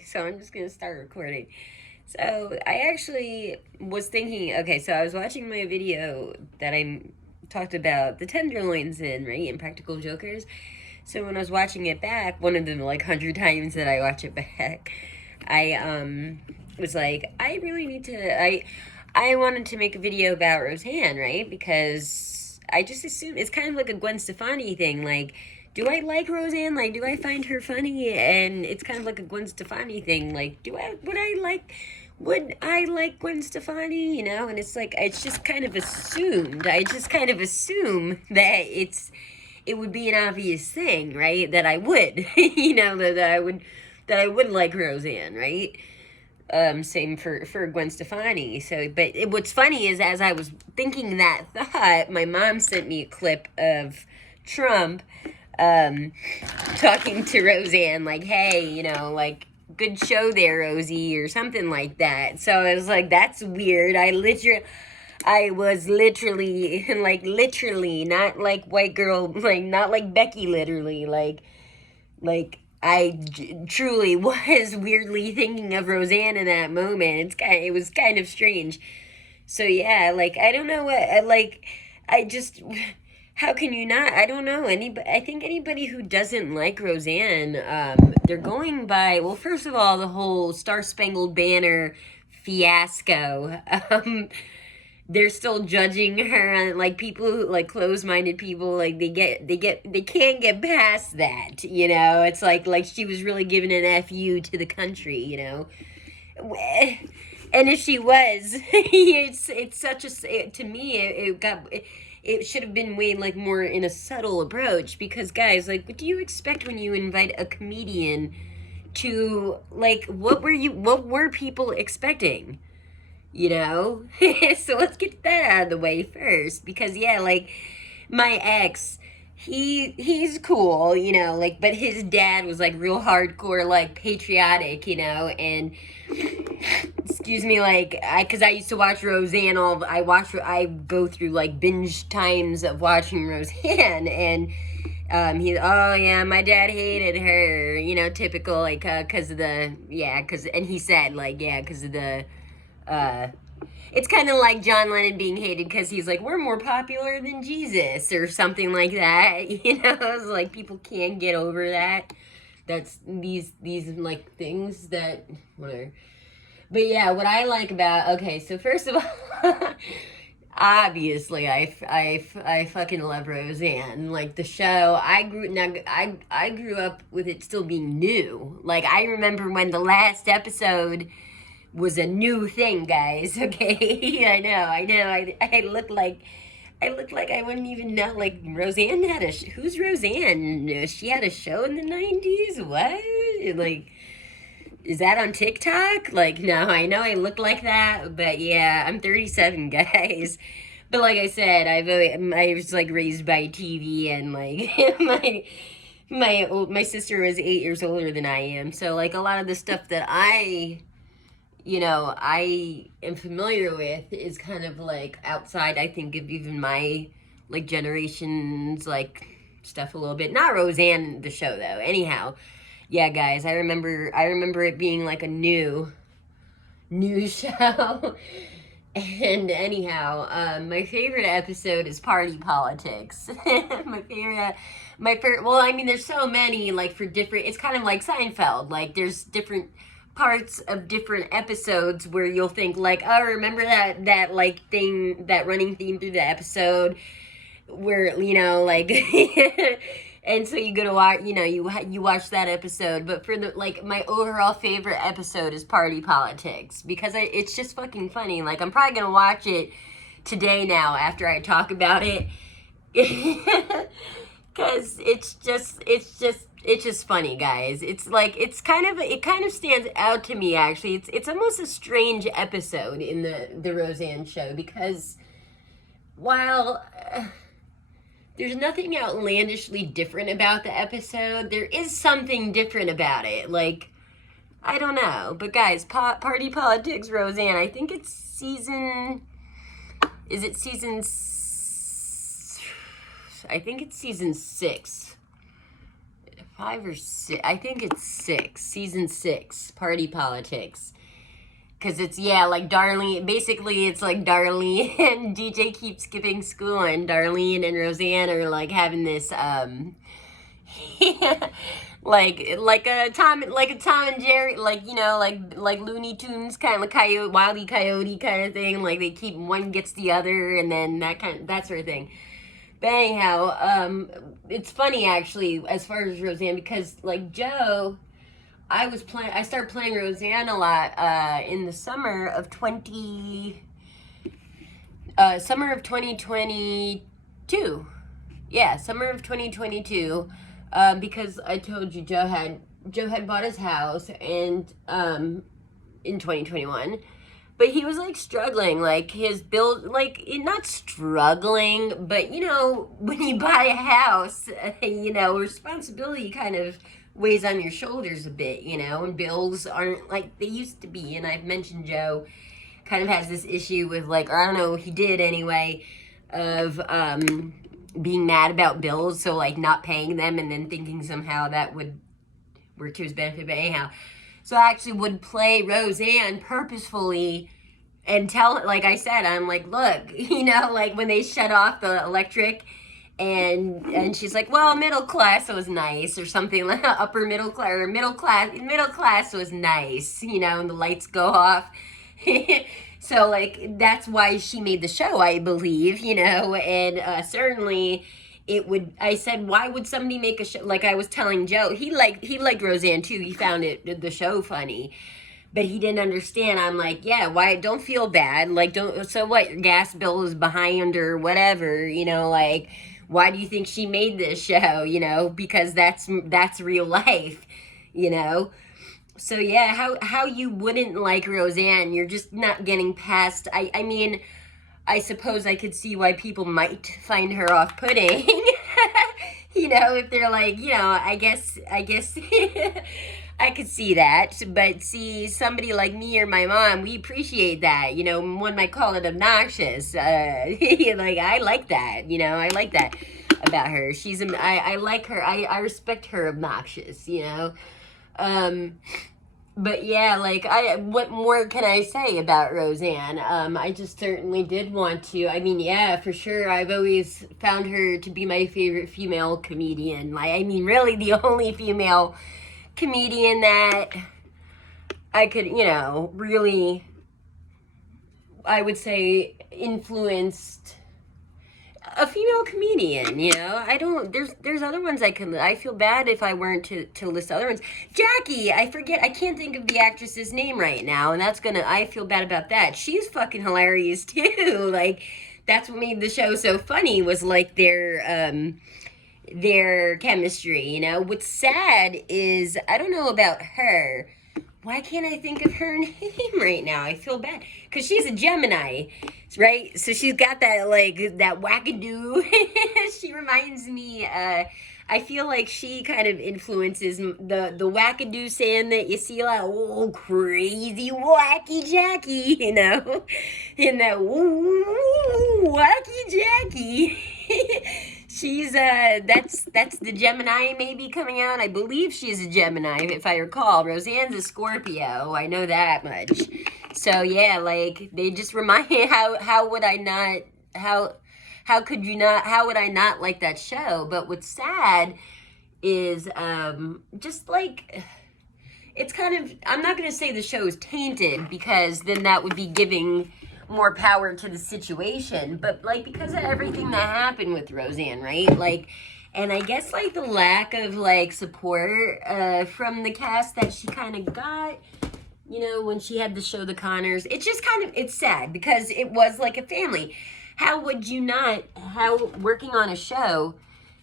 So I'm just gonna start recording. So I actually was thinking, okay, so I was watching my video that I talked about the tenderloins in, right, and practical jokers. So when I was watching it back, one of the like 100 times that I watch it back, I was like, I really need to I wanted to make a video about Roseanne, right? Because I just assume it's kind of like a Gwen Stefani thing, like do I like Roseanne? Like, do I find her funny? And it's kind of like a Gwen Stefani thing. Like, would I like Gwen Stefani? You know? And it's like, it's just kind of assumed. I just kind of assume that it would be an obvious thing, right? That I would, that I would like Roseanne, right? Same for Gwen Stefani. So, but what's funny is as I was thinking that thought, my mom sent me a clip of Trump um, talking to Roseanne, like, hey, like, good show there, Rosie, or something like that. So I was like, that's weird. I was literally, like, literally, not like white girl, like, not like Becky, literally, like, truly was weirdly thinking of Roseanne in that moment. It was kind of strange. So yeah, like, I don't know I just, how can you not? I don't know. I think anybody who doesn't like Roseanne, they're going by, well, first of all, the whole Star Spangled Banner fiasco. They're still judging her, and like people who like close-minded people, like they can't get past that. It's like she was really giving an fu to the country. And if she was, it's such to me it should have been way like more in a subtle approach, because guys, like, what do you expect when you invite a comedian to, like, what were people expecting? So let's get that out of the way first, because yeah, like, my ex, he's cool, like, but his dad was like real hardcore, like, patriotic, and excuse me, like, because I used to watch Roseanne I go through like binge times of watching Roseanne, and oh yeah, my dad hated her, typical, like, because of the, yeah, and he said, like, yeah, because of the, uh, it's kind of like John Lennon being hated because he's like, we're more popular than Jesus or something like that. It's like people can't get over that. That's these like things that whatever. But yeah, what I like about, okay, so first of all, obviously I fucking love Roseanne. Like, the show, I grew up with it still being new. Like, I remember when the last episode was a new thing, guys. Okay, I know. I look like I wouldn't even know. Like, Roseanne had who's Roseanne? She had a show in the '90s. What? Like, is that on TikTok? Like, no, I know I look like that, but yeah, I'm 37, guys. But like I said, I was like raised by TV, and like my sister was 8 years older than I am, so like a lot of the stuff that I am familiar with is kind of like outside, I think, of even my like generation's like stuff a little bit. Not Roseanne the show though. Anyhow, yeah, guys, I remember it being like a new show. And anyhow, my favorite episode is Party Politics. Well, I mean, there's so many, like, for different, it's kind of like Seinfeld. Like, there's different parts of different episodes where you'll think, like, oh, remember that like thing, that running theme through the episode where, like, and so you go to watch, you watch that episode. But for the, like, my overall favorite episode is Party Politics, because it's just fucking funny. Like, I'm probably gonna watch it today now after I talk about it. Because it's just funny, guys. It's like, it kind of stands out to me, actually. It's almost a strange episode in the Roseanne show, because while there's nothing outlandishly different about the episode, there is something different about it. Like, I don't know. But guys, Party Politics Roseanne, I think it's is it I think it's season 6. 5 or 6. I think it's 6. Season 6, Party Politics. Because it's, yeah, like Darlene. Basically, it's like Darlene and DJ keep skipping school, and Darlene and Roseanne are like having this, like a Tom and Jerry, like, you know, like Looney Tunes, kind of coyote, Wile E. Coyote kind of thing. Like they keep, one gets the other, and then that sort of thing. But anyhow, it's funny actually as far as Roseanne, because like Joe, I started playing Roseanne a lot in the summer of 2022. Yeah, summer of 2022. Because I told you Joe had bought his house, and in 2021, but he was like struggling, like his bill, like not struggling, but you know, when you buy a house, you know, responsibility kind of weighs on your shoulders a bit, you know, and bills aren't like they used to be. And I've mentioned Joe kind of has this issue with, like, or I don't know, he did anyway, of being mad about bills, so like not paying them, and then thinking somehow that would work to his benefit. But anyhow, so I actually would play Roseanne purposefully and tell, like I said, I'm like, look, you know, like when they shut off the electric, and she's like, well, middle class was nice, or something, like upper middle class, or middle class was nice, you know, and the lights go off. So like that's why she made the show, I believe, you know. And certainly I said, why would somebody make a show? Like I was telling Joe, he liked Roseanne too. He found the show funny, but he didn't understand. I'm like, yeah, why? Don't feel bad. Like, don't. So what? Your gas bill is behind or whatever. You know, like, why do you think she made this show? You know, because that's real life. You know. So yeah, how you wouldn't like Roseanne? You're just not getting past. I mean, I suppose I could see why people might find her off-putting. You know, if they're like, you know, I guess I could see that. But see, somebody like me or my mom, we appreciate that. You know, one might call it obnoxious. Like, I like that. You know, I like that about her. I like her. I respect her obnoxious, you know. But yeah, like, what more can I say about Roseanne? I just certainly did want to. I mean, yeah, for sure. I've always found her to be my favorite female comedian. Like, I mean, really the only female comedian that I could, you know, really, I would say, influenced a female comedian. You know, I don't, there's other ones I feel bad if I weren't to list other ones. Jackie, I can't think of the actress's name right now, and I feel bad about that. She's fucking hilarious too. Like, that's what made the show so funny, was like their chemistry, you know. What's sad is, I don't know about her. Why can't I think of her name right now? I feel bad. Because she's a Gemini, right? So she's got that, like, that wackadoo. She reminds me, I feel like she kind of influences the wackadoo saying that you see, like, oh, crazy wacky Jackie, you know? In that, ooh, wacky Jackie. She's that's the Gemini maybe coming out. I believe she's a Gemini, if I recall. Roseanne's a Scorpio. I know that much. So yeah, like, they just remind me, how would I not, how could you not, how would I not like that show? But what's sad is just like, it's kind of, I'm not going to say the show is tainted, because then that would be giving more power to the situation, but like, because of everything that happened with Roseanne, right? Like, and I guess like the lack of like support from the cast that she kind of got, you know, when she had the show The Connors. It's just kind of, it's sad, because it was like a family. How would you not, working on a show,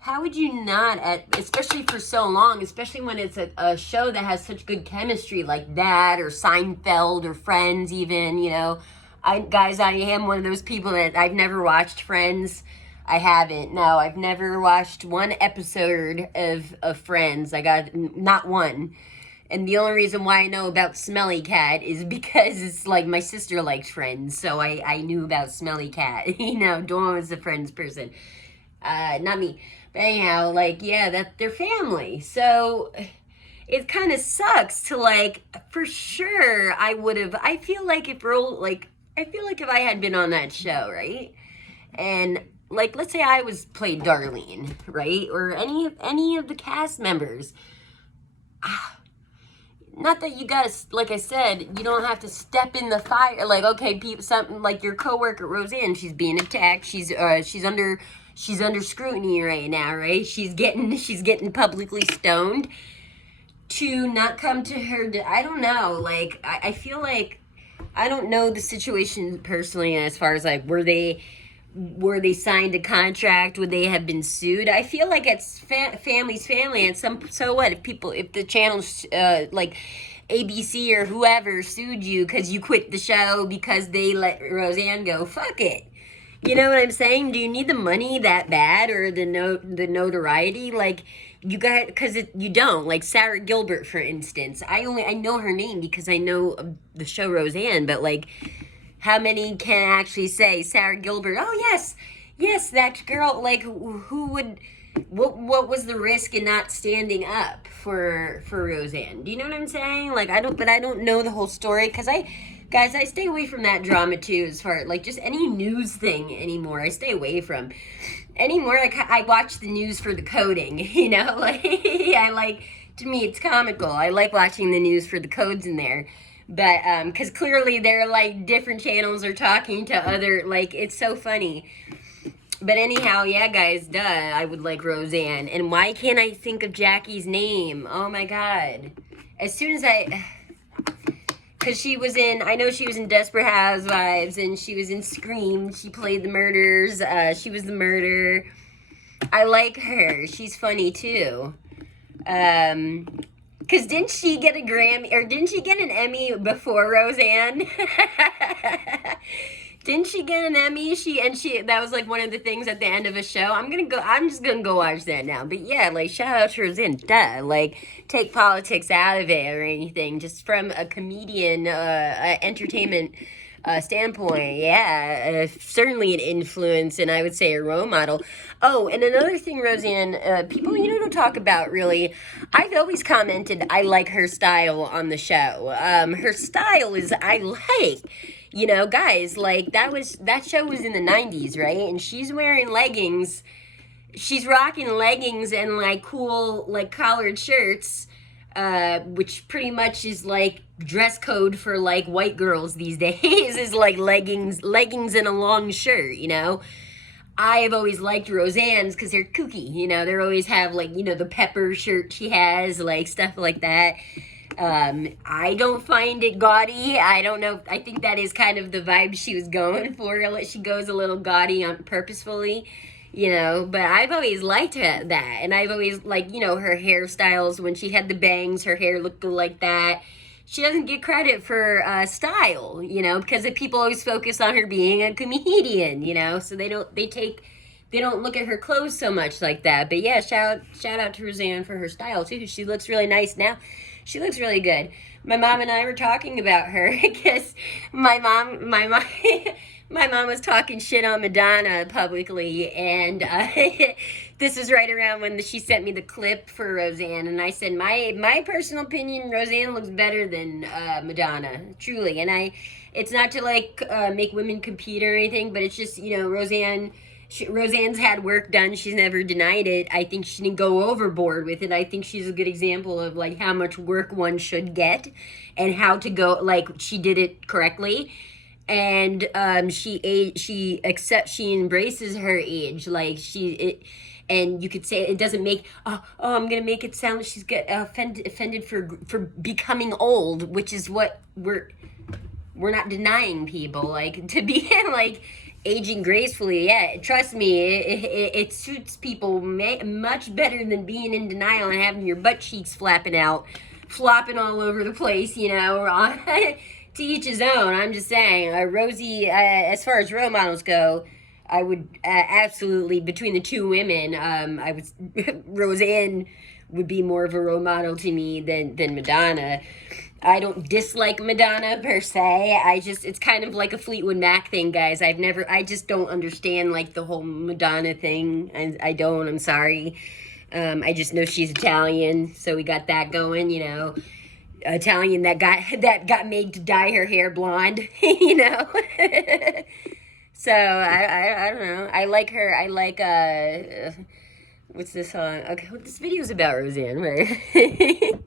how would you not, especially for so long, especially when it's a show that has such good chemistry like that, or Seinfeld, or Friends even, you know. I am one of those people that I've never watched Friends. I haven't. No, I've never watched one episode of Friends. I got not one. And the only reason why I know about Smelly Cat is because it's like my sister likes Friends, so I knew about Smelly Cat. You know, Dawn was a Friends person. Not me. But anyhow, like, yeah, that they're family. So it kind of sucks to like, for sure, I would have. I feel like I feel like if I had been on that show, right? And like, let's say I was played Darlene, right? Or any of the cast members. Not that you gotta, like I said, you don't have to step in the fire. Like, okay, people, something like your coworker Roseanne, she's being attacked. She's under scrutiny right now, right? She's getting publicly stoned. To not come to her, I don't know. Like, I feel like I don't know the situation personally as far as like were they signed a contract? Would they have been sued? I feel like it's family's family, and so what if the channels like ABC or whoever sued you because you quit the show because they let Roseanne go? Fuck it. You know what I'm saying? Do you need the money that bad or the notoriety? Like you got because you don't like Sarah Gilbert, for instance. I know her name because I know of the show Roseanne, but like how many can actually say Sarah Gilbert? Oh yes, yes, that girl. Like who would? What was the risk in not standing up for Roseanne? Do you know what I'm saying? Like I don't know the whole story because I stay away from that drama too. As far like just any news thing anymore, I stay away from anymore. Like I watch the news for the coding, you know. Like I like to me it's comical. I like watching the news for the codes in there. But because clearly they're like different channels are talking to other like it's so funny. But anyhow, yeah, guys, duh, I would like Roseanne. And why can't I think of Jackie's name? Oh my god. As soon as because I know she was in Desperate Housewives and she was in Scream. She played the murders. She was the murder. I like her. She's funny too. Because didn't she get a Grammy, or didn't she get an Emmy before Roseanne? Didn't she get an Emmy? That was like one of the things at the end of a show. I'm just gonna go watch that now. But yeah, like shout out to Roseanne, duh. Like take politics out of it or anything. Just from a comedian, entertainment standpoint, yeah, certainly an influence, and I would say a role model. Oh, and another thing, Roseanne, people don't talk about really. I've always commented I like her style on the show. Her style is I like. Guys, like that show was in the 90s, right? And she's wearing leggings. She's rocking leggings and like cool like collared shirts, which pretty much is like dress code for like white girls these days is like leggings and a long shirt, I've always liked Roseanne's because they're kooky, they always have like, the pepper shirt she has, like stuff like that. I don't find it gaudy. I don't know. I think that is kind of the vibe she was going for. She goes a little gaudy on purposefully, but I've always liked that. And I've always liked, her hairstyles. When she had the bangs, her hair looked like that. She doesn't get credit for style, because people always focus on her being a comedian, so they don't look at her clothes so much like that. But yeah, shout out to Roseanne for her style too. She looks really nice now. She looks really good. My mom and I were talking about her because my mom was talking shit on Madonna publicly, and this was right around when she sent me the clip for Roseanne, and I said my personal opinion, Roseanne looks better than Madonna, truly, and it's not to like make women compete or anything, but it's just Roseanne's had work done. She's never denied it. I think she didn't go overboard with it. I think she's a good example of like how much work one should get and how to go, like she did it correctly. And she embraces her age. Like and you could say it doesn't make, I'm going to make it sound like she's offended for becoming old, which is what we're not denying people, like to be like, aging gracefully. Yeah, trust me, it suits people much better than being in denial and having your butt cheeks flopping all over the place, to each his own. I'm just saying, Rosie, as far as role models go, I would absolutely, between the two women, I would Roseanne would be more of a role model to me than Madonna. I don't dislike Madonna per se. It's kind of like a Fleetwood Mac thing, guys. I just don't understand like the whole Madonna thing. I don't. I'm sorry. I just know she's Italian, so we got that going. Italian that got made to dye her hair blonde. So I don't know. I like her. I like what's this song? Okay, this video's about Roseanne, right?